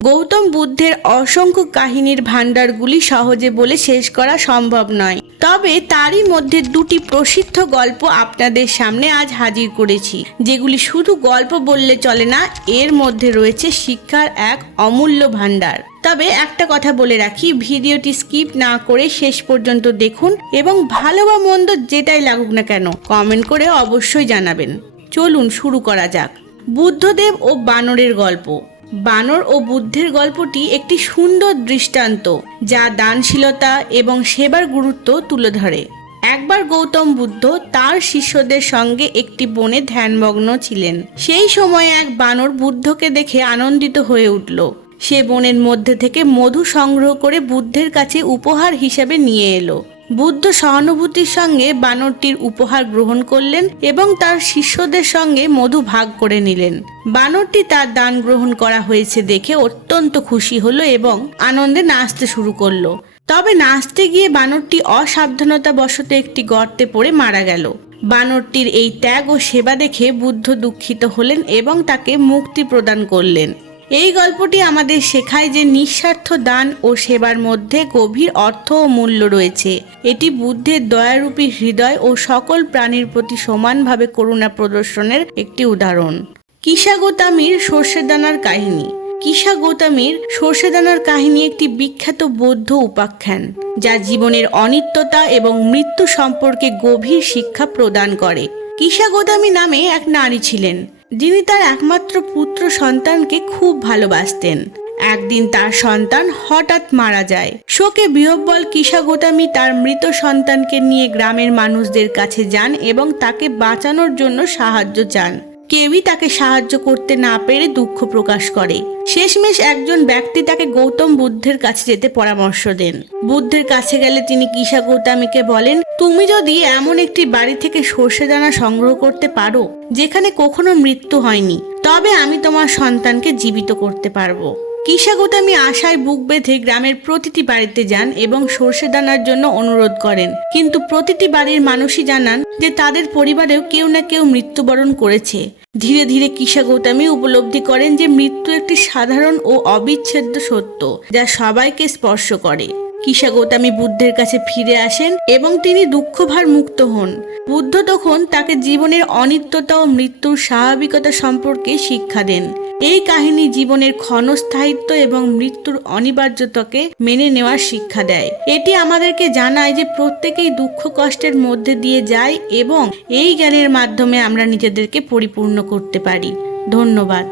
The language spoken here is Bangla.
গৌতম বুদ্ধের অসংখ্য কাহিনীর ভাণ্ডারগুলি সহজে বলে শেষ করা সম্ভব নয়, তবে তারই মধ্যে দুটি প্রসিদ্ধ গল্প আপনাদের সামনে আজ হাজির করেছি, যেগুলি শুধু গল্প বললে চলে না, এর মধ্যে রয়েছে শিক্ষার এক অমূল্য ভাণ্ডার। তবে একটা কথা বলে রাখি, ভিডিওটি স্কিপ না করে শেষ পর্যন্ত দেখুন এবং ভালো বা মন্দ যেটাই লাগুক না কেন কমেন্ট করে অবশ্যই জানাবেন। চলুন শুরু করা যাক। বুদ্ধদেব ও বানরের গল্প। বানর ও বুদ্ধের গল্পটি একটি সুন্দর দৃষ্টান্ত, যা দানশীলতা এবং সেবার গুরুত্ব তুলে ধরে। একবার গৌতম বুদ্ধ তার শিষ্যদের সঙ্গে একটি বনে ধ্যানমগ্ন ছিলেন। সেই সময় এক বানর বুদ্ধকে দেখে আনন্দিত হয়ে উঠল। সে বনের মধ্যে থেকে মধু সংগ্রহ করে বুদ্ধের কাছে উপহার হিসেবে নিয়ে এলো। বুদ্ধ সহানুভূতির সঙ্গে বানরটির উপহার গ্রহণ করলেন এবং তার শিষ্যদের সঙ্গে মধু ভাগ করে নিলেন। বানরটি তার দান গ্রহণ করা হয়েছে দেখে অত্যন্ত খুশি হলো এবং আনন্দে নাচতে শুরু করলো। তবে নাচতে গিয়ে বানরটি অসাবধানতাবশত একটি গর্তে পড়ে মারা গেল। বানরটির এই ত্যাগ ও সেবা দেখে বুদ্ধ দুঃখিত হলেন এবং তাকে মুক্তি প্রদান করলেন। এই গল্পটি আমাদের শেখায় যে নিঃস্বার্থ দান ও সেবার মধ্যে গভীর অর্থ ও মূল্য রয়েছে। এটি বুদ্ধের দয়ারূপী হৃদয় ও সকল প্রাণীর প্রতি সমানভাবে করুণা প্রদর্শনের একটি উদাহরণ। কিসা গোতামির সর্ষেদানার কাহিনী। কিসা গোতামির সর্ষেদানার কাহিনী একটি বিখ্যাত বৌদ্ধ উপাখ্যান, যা জীবনের অনিত্যতা এবং মৃত্যু সম্পর্কে গভীর শিক্ষা প্রদান করে। কিসা গোতামি নামে এক নারী ছিলেন, যিনি তার একমাত্র পুত্র সন্তানকে খুব ভালোবাসতেন। একদিন তার সন্তান হঠাৎ মারা যায়। শোকে বিহ্বল কিসা গোতামি তার মৃত সন্তানকে নিয়ে গ্রামের মানুষদের কাছে যান এবং তাকে বাঁচানোর জন্য সাহায্য চান। কেউই তাকে সাহায্য করতে না পেরে দুঃখ প্রকাশ করে। শেষমেশ একজন ব্যক্তি তাকে গৌতম বুদ্ধের কাছে যেতে পরামর্শ দেন। বুদ্ধের কাছে গেলে তিনি কিসা গৌতামিকে বলেন, তুমি যদি এমন একটি বাড়ি থেকে সর্ষেদানা সংগ্রহ করতে পারো যেখানে কখনো মৃত্যু হয়নি, তবে আমি তোমার সন্তানকে জীবিত করতে পারবো। কিসা গোতামি আশায় বুক বেঁধে গ্রামের প্রতিটি বাড়িতে যান এবং সর্ষেদানার জন্য অনুরোধ করেন, কিন্তু প্রতিটি বাড়ির মানুষই জানান যে তাদের পরিবারেও কেউ না কেউ মৃত্যুবরণ করেছে। ধীরে ধীরে কিসা গোতামি উপলব্ধি করেন যে মৃত্যু একটি সাধারণ ও অবিচ্ছেদ্য সত্য, যা সবাইকে স্পর্শ করে। কিসা গোতামি বুদ্ধের কাছে ফিরে আসেন এবং তিনি দুঃখভার মুক্ত হন। বুদ্ধ তখন তাকে জীবনের অনিত্যতা ও মৃত্যুর স্বাভাবিকতা সম্পর্কে শিক্ষা দেন। এই কাহিনী জীবনের ক্ষণস্থায়িত্ব এবং মৃত্যুর অনিবার্যতাকে মেনে নেওয়ার শিক্ষা দেয়। এটি আমাদেরকে জানায় যে প্রত্যেকেই দুঃখ কষ্টের মধ্যে দিয়ে যায় এবং এই জ্ঞানের মাধ্যমে আমরা নিজেদেরকে পরিপূর্ণ করতে পারি। ধন্যবাদ।